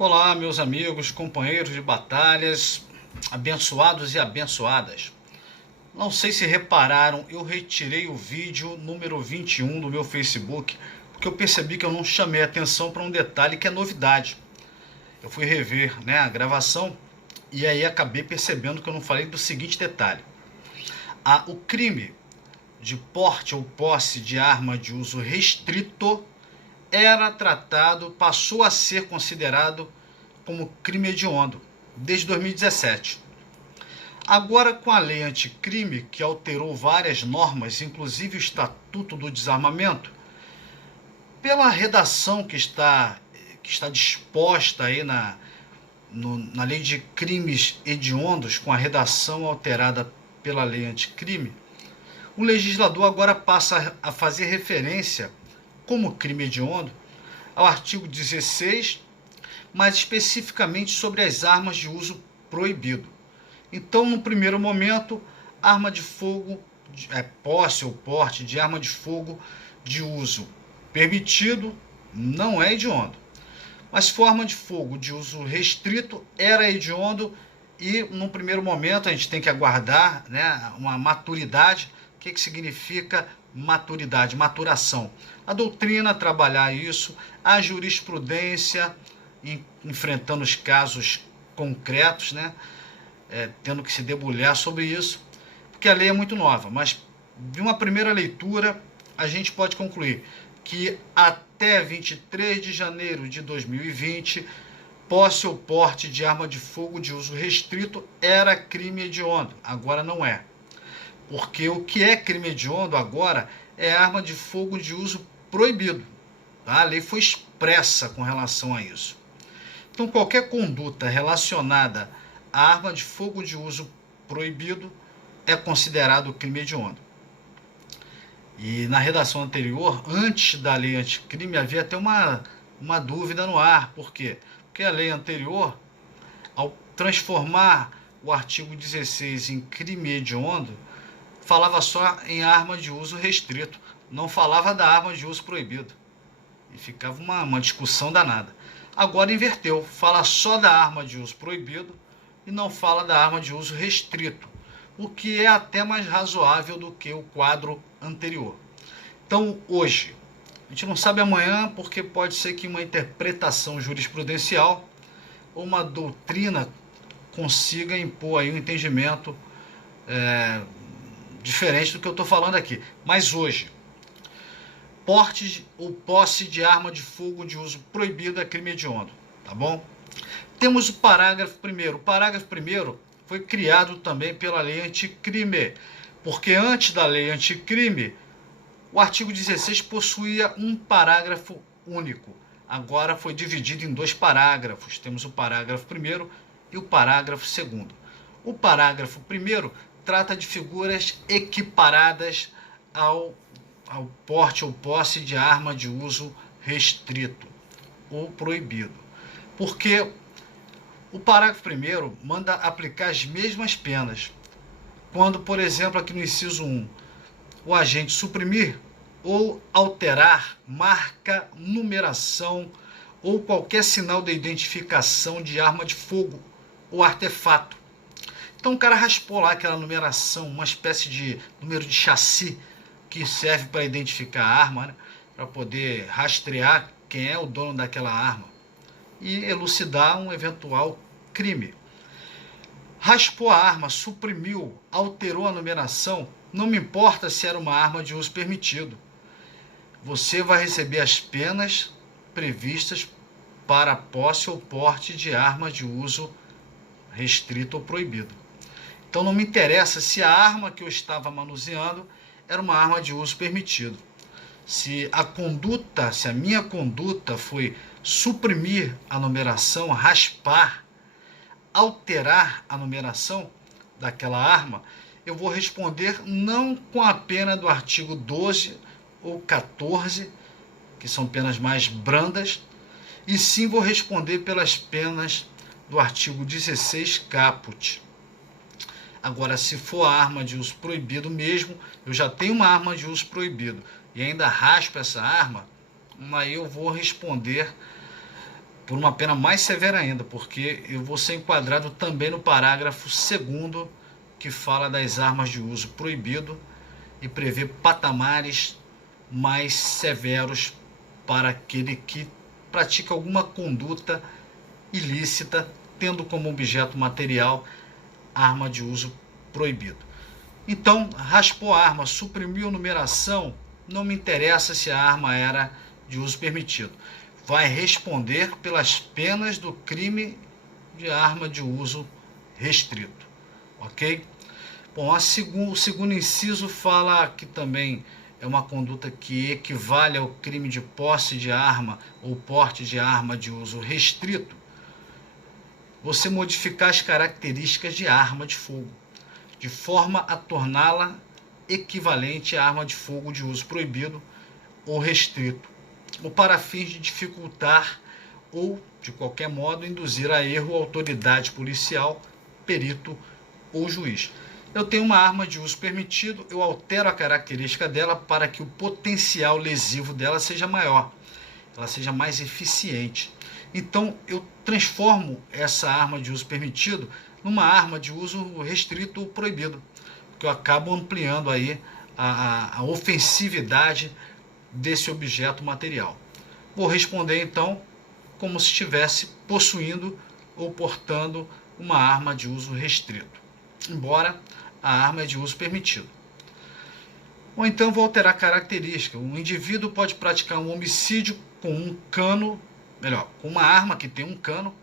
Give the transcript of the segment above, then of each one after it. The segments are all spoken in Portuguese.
Olá, meus amigos, companheiros de batalhas, abençoados e abençoadas. Não sei se repararam, eu retirei o vídeo número 21 do meu Facebook, porque eu percebi que eu não chamei atenção para um detalhe que é novidade. Eu fui rever, a gravação e aí acabei percebendo que eu não falei do seguinte detalhe. O crime de porte ou posse de arma de uso restrito era tratado, passou a ser considerado como crime hediondo desde 2017. Agora, com a lei anticrime, que alterou várias normas, inclusive o Estatuto do Desarmamento, pela redação que está disposta aí na lei de crimes hediondos, com a redação alterada pela lei anticrime, o legislador agora passa a fazer referência, como crime hediondo, ao artigo 16, mas especificamente sobre as armas de uso proibido. Então, no primeiro momento, arma de fogo, posse ou porte de arma de fogo de uso permitido não é hediondo. Mas forma de fogo de uso restrito era hediondo e, no primeiro momento, a gente tem que aguardar uma maturidade. O que significa maturidade? Maturação. A doutrina trabalhar isso, a jurisprudência enfrentando os casos concretos, tendo que se debulhar sobre isso, porque a lei é muito nova, mas de uma primeira leitura a gente pode concluir que até 23 de janeiro de 2020, posse ou porte de arma de fogo de uso restrito era crime hediondo, agora não é. Porque o que é crime hediondo agora é arma de fogo de uso proibido. A lei foi expressa com relação a isso. Então, qualquer conduta relacionada à arma de fogo de uso proibido é considerado crime hediondo. E na redação anterior, antes da lei anticrime, havia até uma dúvida no ar. Por quê? Porque a lei anterior, ao transformar o artigo 16 em crime hediondo, falava só em arma de uso restrito, não falava da arma de uso proibido. E ficava uma discussão danada. Agora inverteu, fala só da arma de uso proibido e não fala da arma de uso restrito, o que é até mais razoável do que o quadro anterior. Então, hoje, a gente não sabe amanhã, porque pode ser que uma interpretação jurisprudencial ou uma doutrina consiga impor aí um entendimento diferente do que eu estou falando aqui. Mas hoje, porte ou posse de arma de fogo de uso proibido é crime hediondo, tá bom? Temos o parágrafo 1º. O parágrafo 1º foi criado também pela lei anticrime, porque antes da lei anticrime, o artigo 16 possuía um parágrafo único. Agora foi dividido em 2 parágrafos. Temos o parágrafo 1º e o parágrafo 2º. O parágrafo 1º trata de figuras equiparadas ao porte ou posse de arma de uso restrito ou proibido. Porque o parágrafo 1º manda aplicar as mesmas penas. Quando, por exemplo, aqui no inciso 1, o agente suprimir ou alterar marca, numeração ou qualquer sinal de identificação de arma de fogo ou artefato. Então o cara raspou lá aquela numeração, uma espécie de número de chassi que serve para identificar a arma, para poder rastrear quem é o dono daquela arma e elucidar um eventual crime. Raspou a arma, suprimiu, alterou a numeração, não me importa se era uma arma de uso permitido. Você vai receber as penas previstas para posse ou porte de arma de uso restrito ou proibido. Então não me interessa se a arma que eu estava manuseando era uma arma de uso permitido. Se a minha conduta foi suprimir a numeração, raspar, alterar a numeração daquela arma, eu vou responder não com a pena do artigo 12 ou 14, que são penas mais brandas, e sim vou responder pelas penas do artigo 16 caput. Agora, se for a arma de uso proibido mesmo, eu já tenho uma arma de uso proibido e ainda raspo essa arma, aí eu vou responder por uma pena mais severa ainda, porque eu vou ser enquadrado também no parágrafo 2º, que fala das armas de uso proibido e prevê patamares mais severos para aquele que pratica alguma conduta ilícita, tendo como objeto material arma de uso proibido. Então, raspou a arma, suprimiu a numeração, não me interessa se a arma era de uso permitido. Vai responder pelas penas do crime de arma de uso restrito. Ok? Bom, o segundo inciso fala que também é uma conduta que equivale ao crime de posse de arma ou porte de arma de uso restrito. Você modificar as características de arma de fogo, de forma a torná-la equivalente à arma de fogo de uso proibido ou restrito, ou para fins de dificultar ou, de qualquer modo, induzir a erro a autoridade policial, perito ou juiz. Eu tenho uma arma de uso permitido, eu altero a característica dela para que o potencial lesivo dela seja maior, ela seja mais eficiente. Então, eu transformo essa arma de uso permitido numa arma de uso restrito ou proibido, porque eu acabo ampliando aí a ofensividade desse objeto material. Vou responder, então, como se estivesse possuindo ou portando uma arma de uso restrito, embora a arma é de uso permitido. Ou então vou alterar a característica. Um indivíduo pode praticar um homicídio com um cano, com uma arma que tem um cano,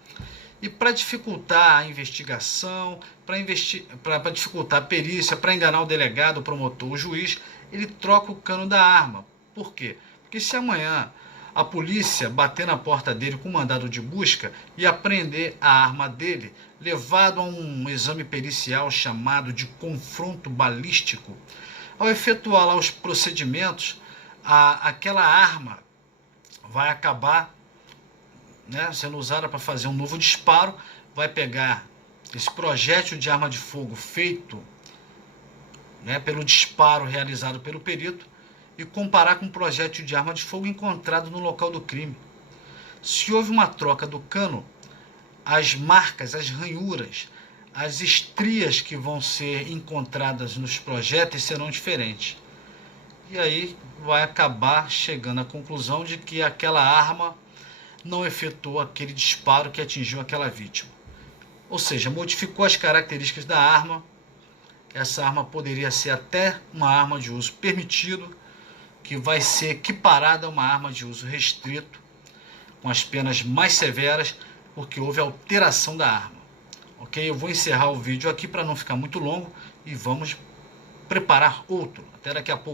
e para dificultar a investigação, para dificultar a perícia, para enganar o delegado, o promotor, o juiz, ele troca o cano da arma. Por quê? Porque se amanhã a polícia bater na porta dele com mandado de busca e apreender a arma dele, levado a um exame pericial chamado de confronto balístico, ao efetuar lá os procedimentos, aquela arma vai acabar, né, sendo usada para fazer um novo disparo, vai pegar esse projétil de arma de fogo feito, né, pelo disparo realizado pelo perito e comparar com um projétil de arma de fogo encontrado no local do crime. Se houve uma troca do cano, as marcas, as ranhuras, as estrias que vão ser encontradas nos projéteis serão diferentes. E aí vai acabar chegando à conclusão de que aquela arma não efetuou aquele disparo que atingiu aquela vítima. Ou seja, modificou as características da arma. Essa arma poderia ser até uma arma de uso permitido, que vai ser equiparada a uma arma de uso restrito, com as penas mais severas, porque houve alteração da arma. Ok? Eu vou encerrar o vídeo aqui para não ficar muito longo e vamos preparar outro. Até daqui a pouco.